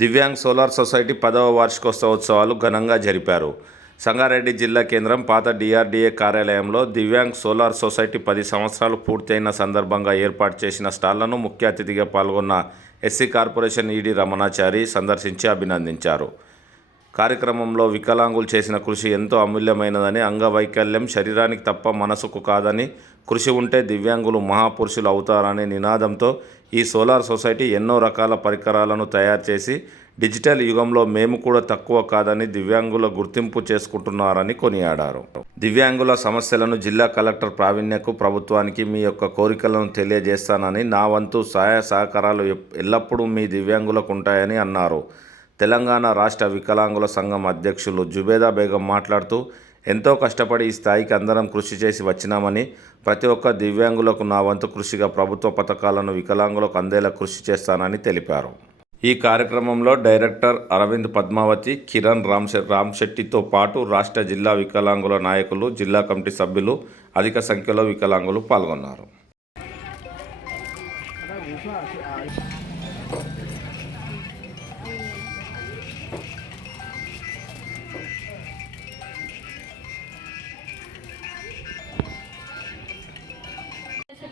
Divyang solar society 10వ వార్షికోత్సవాలు ఘనంగా జరిపారు. సంగారెడ్డి జిల్లా కేంద్రం పాత డిఆర్డీఏ కార్యాలయంలో దివ్యాంగ్ సోలార్ సొసైటీ 10 సంవత్సరాలు పూర్తయిన సందర్భంగా ఏర్పాటు చేసిన స్టాళ్లను ముఖ్య అతిథిగా పాల్గొన్న ఎస్సీ కార్పొరేషన్ ఈడీ రమణాచారి సందర్శించి అభినందించారు. కార్యక్రమంలో వికలాంగులు చేసిన కృషి ఎంతో అమూల్యమైనదని, అంగవైకల్యం శరీరానికి తప్ప మనసుకు కాదని, కృషి ఉంటే దివ్యాంగులు మహాపురుషులు అవుతారనే నినాదంతో ఈ సోలార్ సొసైటీ ఎన్నో రకాల పరికరాలను తయారు చేసి డిజిటల్ యుగంలో మేము కూడా తక్కువ కాదని దివ్యాంగుల గుర్తింపు చేసుకుంటున్నారని కొనియాడారు. దివ్యాంగుల సమస్యలను జిల్లా కలెక్టర్ ప్రావీణ్యకు, ప్రభుత్వానికి మీ యొక్క కోరికలను తెలియజేస్తానని, నా వంతు సహాయ సహకారాలు ఎల్లప్పుడూ మీ దివ్యాంగులకు ఉంటాయని అన్నారు. తెలంగాణ రాష్ట్ర వికలాంగుల సంఘం అధ్యక్షులు జుబేదా బేగం మాట్లాడుతూ, ఎంతో కష్టపడి ఈ స్థాయికి అందరం కృషి చేసి వచ్చినామని, ప్రతి ఒక్క దివ్యాంగులకు నా వంతు కృషిగా ప్రభుత్వ పథకాలను వికలాంగులకు అందేలా కృషి చేస్తానని తెలిపారు. ఈ కార్యక్రమంలో డైరెక్టర్ అరవింద్, పద్మావతి, కిరణ్, రామ్శెట్టితో పాటు రాష్ట్ర జిల్లా వికలాంగుల నాయకులు, జిల్లా కమిటీ సభ్యులు, అధిక సంఖ్యలో వికలాంగులు పాల్గొన్నారు.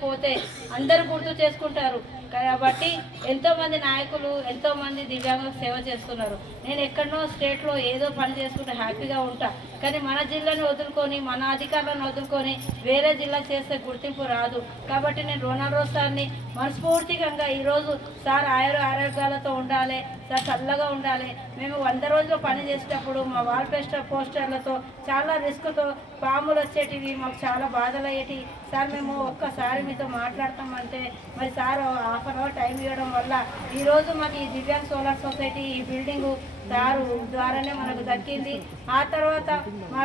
పోతే అందరూ గుర్తు చేసుకుంటారు కాబట్టి ఎంతోమంది నాయకులు ఎంతోమంది దివ్యాంగులకు సేవ చేస్తున్నారు. నేను ఎక్కడనో స్టేట్లో ఏదో పని చేసుకుంటే హ్యాపీగా ఉంటా, కానీ మన జిల్లాను వదులుకొని, మన అధికారులను వదులుకొని వేరే జిల్లా చేస్తే గుర్తింపు రాదు. కాబట్టి నేను రొనాల్డో సార్ని మనస్ఫూర్తిగా ఈరోజు సార్ ఆరోగ్యాలతో ఉండాలి, సార్ చల్లగా ఉండాలి. మేము 100 రోజులు పని చేసేటప్పుడు మా వాల్ పోస్టర్లతో చాలా రిస్క్తో పాములు వచ్చేటివి, మాకు చాలా బాధలు అయ్యేటివి. సార్ మేము ఒక్కసారి మీతో మాట్లాడతామంటే మరి sir half an hour time ఇవ్వడం వల్ల ఈరోజు మాకు ఈ దివ్యాంగ్ సోలార్ సొసైటీ ఈ బిల్డింగు సారు ద్వారానే మనకు దక్కింది. ఆ తర్వాత మా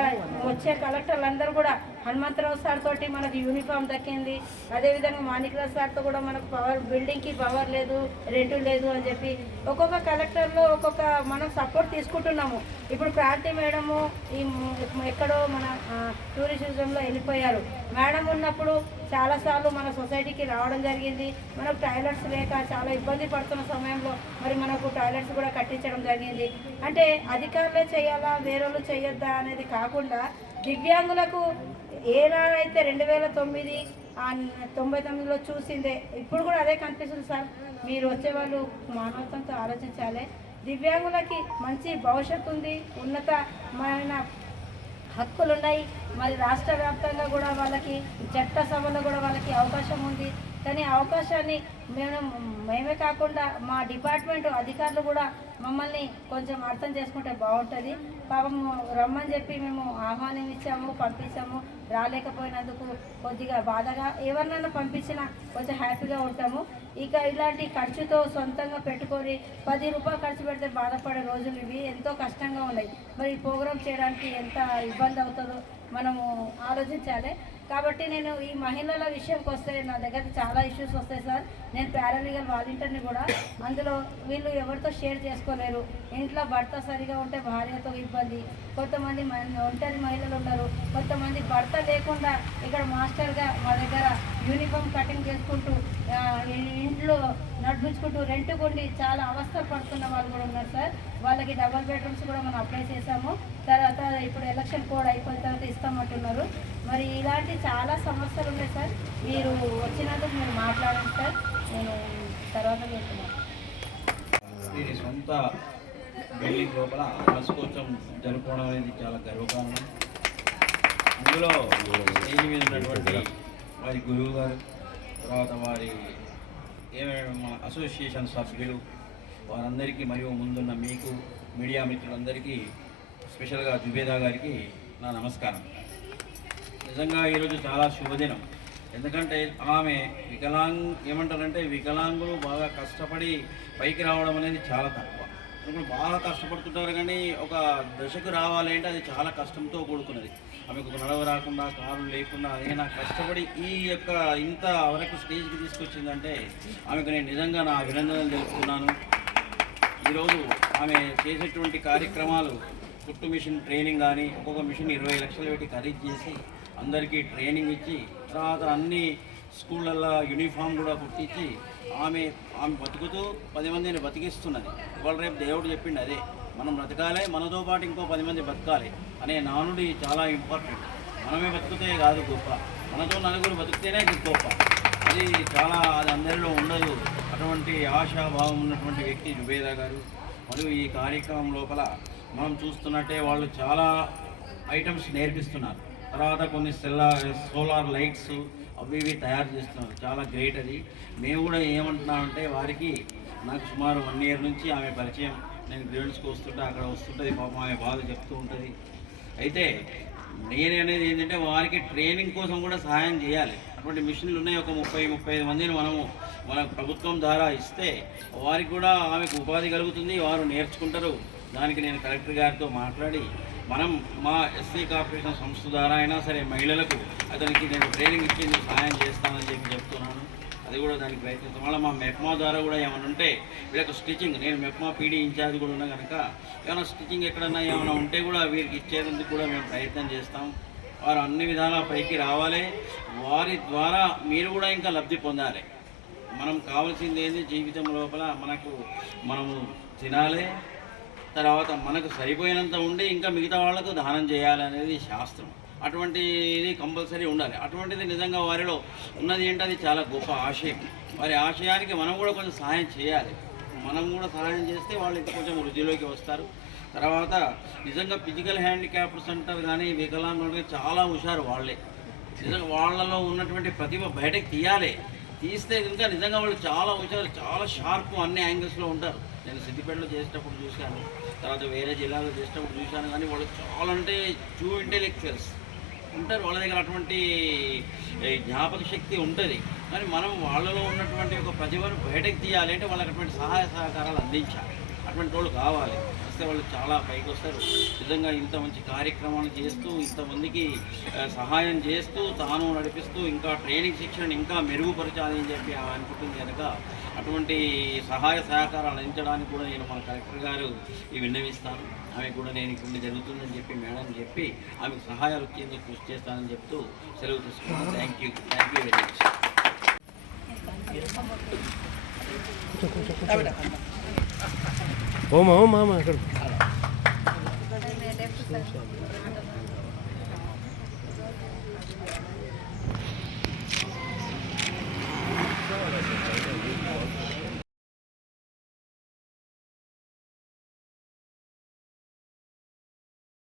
వచ్చే కలెక్టర్లందరూ కూడా హనుమంతరావు సార్ తోటి మనకు యూనిఫామ్ దక్కింది. అదేవిధంగా మాణిక్రాజ్ సార్తో కూడా మనకు బిల్డింగ్కి పవర్ లేదు, రెంటు లేదు అని చెప్పి ఒక్కొక్క కలెక్టర్లో ఒక్కొక్క మనం సపోర్ట్ తీసుకుంటున్నాము. ఇప్పుడు క్రాంతి మేడము ఎక్కడో మన టూరిజంలో వెళ్ళిపోయారు. మేడం ఉన్నప్పుడు చాలాసార్లు మన సొసైటీకి రావడం జరిగింది. మనకు టాయిలెట్స్ లేక చాలా ఇబ్బంది పడుతున్న సమయంలో మరి మనకు టాయిలెట్స్ కూడా కట్టించడం జరిగింది. అంటే అధికారులే చేయాలా, వేరేళ్ళు చేయొద్దా అనేది కాకుండా దివ్యాంగులకు ఏనాడైతే 2099లో చూసిందే ఇప్పుడు కూడా అదే కనిపిస్తుంది. సార్ మీరు వచ్చేవాళ్ళు మానవత్వంతో ఆలోచించాలి. దివ్యాంగులకి మంచి భవిష్యత్తు ఉంది, ఉన్నతమైన హక్కులు ఉన్నాయి. మరి రాష్ట్ర వ్యాప్తంగా కూడా వాళ్ళకి చట్టసభలో కూడా వాళ్ళకి అవకాశం ఉంది. కానీ అవకాశాన్ని మేమే కాకుండా మా డిపార్ట్మెంట్ అధికారులు కూడా మమ్మల్ని కొంచెం అర్థం చేసుకుంటే బాగుంటుంది. పాపం రమ్మని చెప్పి మేము ఆహ్వానం ఇచ్చాము, పంపించాము. రాలేకపోయినందుకు కొద్దిగా బాధగా, ఎవరినైనా పంపించినా కొంచెం హ్యాపీగా ఉంటాము. ఇక ఇలాంటి ఖర్చుతో సొంతంగా పెట్టుకొని 10 రూపాయలు ఖర్చు పెడితే బాధపడే రోజులు ఇవి. ఎంతో కష్టంగా ఉన్నాయి. మరి ఈ ప్రోగ్రామ్ చేయడానికి ఎంత ఇబ్బంది అవుతుందో మనము ఆలోచించాలి. కాబట్టి నేను ఈ మహిళల విషయంకి వస్తే నా దగ్గర చాలా ఇష్యూస్ వస్తాయి సార్. నేను పారాలీగల్ వాలంటీర్ని కూడా. అందులో వీళ్ళు ఎవరితో షేర్ చేసుకోలేరు. ఇంట్లో భర్త సరిగా ఉంటే భార్యతో ఇబ్బంది, కొంతమంది ఒంటరి మహిళలు ఉన్నారు, కొంతమంది భర్త లేకుండా ఇక్కడ మాస్టర్గా మా దగ్గర యూనిఫామ్ కటింగ్ చేసుకుంటూ ఇంట్లో నడిపించుకుంటూ రెంట్కుండి చాలా అవస్థలు పడుతున్న వాళ్ళు కూడా ఉన్నారు సార్. వాళ్ళకి డబల్ బెడ్రూమ్స్ కూడా మనం అప్లై చేసాము. తర్వాత ఇప్పుడు ఎలక్షన్ కోడ్ అయిపోయిన తర్వాత ఇస్తామంటున్నారు. మరి ఇలాంటి చాలా సమస్యలు ఉన్నాయి సార్. మీరు వచ్చినందుకు మీరు మాట్లాడండి సార్. నేను తర్వాత చెప్తున్నాను. దీని సొంత బిల్డింగ్ లోపల వార్షికోత్సవం జరుపుకోవడం అనేది చాలా గర్వకారణం. ఇందులో స్టేజ్ మీద ఉన్నటువంటి వారి గురువు గారు, తర్వాత వారి ఏమైనా అసోసియేషన్ సభ్యులు, వారందరికీ మరియు ముందున్న మీకు మీడియా మిత్రులందరికీ, స్పెషల్గా జుబేదా గారికి నా నమస్కారం. నిజంగా ఈరోజు చాలా శుభదినం. ఎందుకంటే ఆమె ఏమంటారంటే వికలాంగులు బాగా కష్టపడి పైకి రావడం అనేది చాలా తక్కువ. ఇప్పుడు బాగా కష్టపడుతుంటారు, కానీ ఒక దశకు రావాలి అంటే అది చాలా కష్టంతో కూడుకున్నది. ఆమెకు నడవ రాకుండా, కారు లేకుండా అయినా కష్టపడి ఈ యొక్క ఇంత వరకు స్టేజ్కి తీసుకొచ్చిందంటే ఆమెకు నేను నిజంగా నా అభినందనలు తెలుపుతున్నాను. ఈరోజు ఆమె చేసేటువంటి కార్యక్రమాలు, కుట్టు మిషన్ ట్రైనింగ్ కానీ, ఒక్కొక్క మిషన్ 20 లక్షలు పెట్టి ఖరీదు చేసి అందరికీ ట్రైనింగ్ ఇచ్చి, తర్వాత అన్ని స్కూళ్ళల్లో యూనిఫామ్ కూడా కుట్టించి ఆమె బతుకుతూ 10 మందిని బతికిస్తున్నది. ఇవాళ రేపు దేవుడు చెప్పిండు అదే, మనం బ్రతకాలి, మనతో పాటు ఇంకో 10 మంది బతకాలి అనే నానుడి చాలా ఇంపార్టెంట్. మనమే బతుకుతే కాదు గొప్ప, మనతో నలుగురు బతికితేనే గొప్ప. అది అందరిలో ఉండదు. అటువంటి ఆశాభావం ఉన్నటువంటి వ్యక్తి జుబేదా గారు. మరియు ఈ కార్యక్రమం లోపల మనం చూస్తున్నట్టే వాళ్ళు చాలా ఐటమ్స్ నేర్పిస్తున్నారు. తర్వాత కొన్ని సోలార్ లైట్స్ అవి ఇవి తయారు చేస్తున్నారు. చాలా గ్రేట్ అది. మేము కూడా ఏమంటున్నామంటే వారికి, నాకు సుమారు 1 year నుంచి ఆమె పరిచయం. నేను గ్రేడ్స్కి వస్తుంటే అక్కడ వస్తుంటుంది, పాపం ఆమె బాధ చెప్తూ ఉంటుంది. అయితే నేననేది ఏంటంటే వారికి ట్రైనింగ్ కోసం కూడా సహాయం చేయాలి. అటువంటి మిషన్లు ఉన్నాయి, ఒక 30-35 మందిని మన ప్రభుత్వం ద్వారా ఇస్తే వారికి కూడా ఆమెకు ఉపాధి కలుగుతుంది, వారు నేర్చుకుంటారు. దానికి నేను కలెక్టర్ గారితో మాట్లాడి మా ఎస్సీ కార్పొరేషన్ సంస్థ ద్వారా అయినా సరే మహిళలకు అతనికి నేను ట్రైనింగ్ ఇచ్చి సహాయం చేస్తానని చెప్తున్నాను. అది కూడా దానికి ప్రయత్నిస్తాం. మళ్ళీ మా మెప్మా ద్వారా కూడా ఏమైనా ఉంటే వీళ్ళకి స్టిచ్చింగ్, నేను మెప్మా పీడీ ఇన్ఛార్జ్ కూడా ఉన్నా కనుక ఏమైనా స్టిచ్చింగ్ ఎక్కడన్నా ఏమైనా ఉంటే కూడా వీరికి ఇచ్చేందుకు కూడా మేము ప్రయత్నం చేస్తాం. వారు అన్ని విధాలా పైకి రావాలి. వారి ద్వారా మీరు కూడా ఇంకా లబ్ధి పొందాలి. మనం కావాల్సింది ఏంది, జీవితం లోపల మనము తినాలి, తర్వాత మనకు సరిపోయినంత ఉండి ఇంకా మిగతా వాళ్ళకు దానం చేయాలనేది శాస్త్రం. అటువంటిది కంపల్సరీ ఉండాలి. అటువంటిది నిజంగా వారిలో ఉన్నది ఏంటి, అది చాలా గొప్ప ఆశయం. వారి ఆశయానికి మనం కూడా కొంచెం సహాయం చేయాలి. మనం కూడా సహాయం చేస్తే వాళ్ళు ఇంకా కొంచెం వృద్ధిలోకి వస్తారు. తర్వాత నిజంగా ఫిజికల్ హ్యాండిక్యాప్స్ అంటారు కానీ వికలాంగులు చాలా హుషారు వాళ్ళే. నిజంగా వాళ్ళలో ఉన్నటువంటి ప్రతిభ బయటకు తీస్తే ఇంకా నిజంగా వాళ్ళు చాలా హుషారు, చాలా షార్ప్, అన్ని యాంగిల్స్లో ఉంటారు. నేను సిద్దిపేటలో చేసేటప్పుడు చూశాను, తర్వాత వేరే జిల్లాలో చేసేటప్పుడు చూశాను. కానీ వాళ్ళు చాలా అంటే ట్రూ ఇంటెలెక్చువల్స్ ఉంటారు. వాళ్ళ దగ్గర అటువంటి జ్ఞాపక శక్తి ఉంటుంది. కానీ మనం వాళ్ళలో ఉన్నటువంటి ఒక ప్రతిభను బయటకు తీయాలి అంటే వాళ్ళకి అటువంటి సహాయ సహకారాలు అందించాలి. అటువంటి వాళ్ళు కావాలి, వస్తే వాళ్ళు చాలా పైకి వస్తారు. నిజంగా ఇంత మంచి కార్యక్రమాలు చేస్తూ, ఇంతమందికి సహాయం చేస్తూ, తాను నడిపిస్తూ, ఇంకా ట్రైనింగ్ శిక్షణ ఇంకా మెరుగుపరచాలి అని చెప్పి అనుకుంటుంది కనుక అటువంటి సహాయ సహకారాలు అందించడానికి కూడా నేను మన కలెక్టర్ గారు విన్నవిస్తాను. ఆమె కూడా నేను ఇక్కడ జరుగుతుందని చెప్పి మేడం చెప్పి ఆమెకు సహాయాలు వచ్చేందుకు కృషి చేస్తానని చెప్తూ సెలవు తీసుకున్నాను. Thank you very much. ఓమా అక్కడ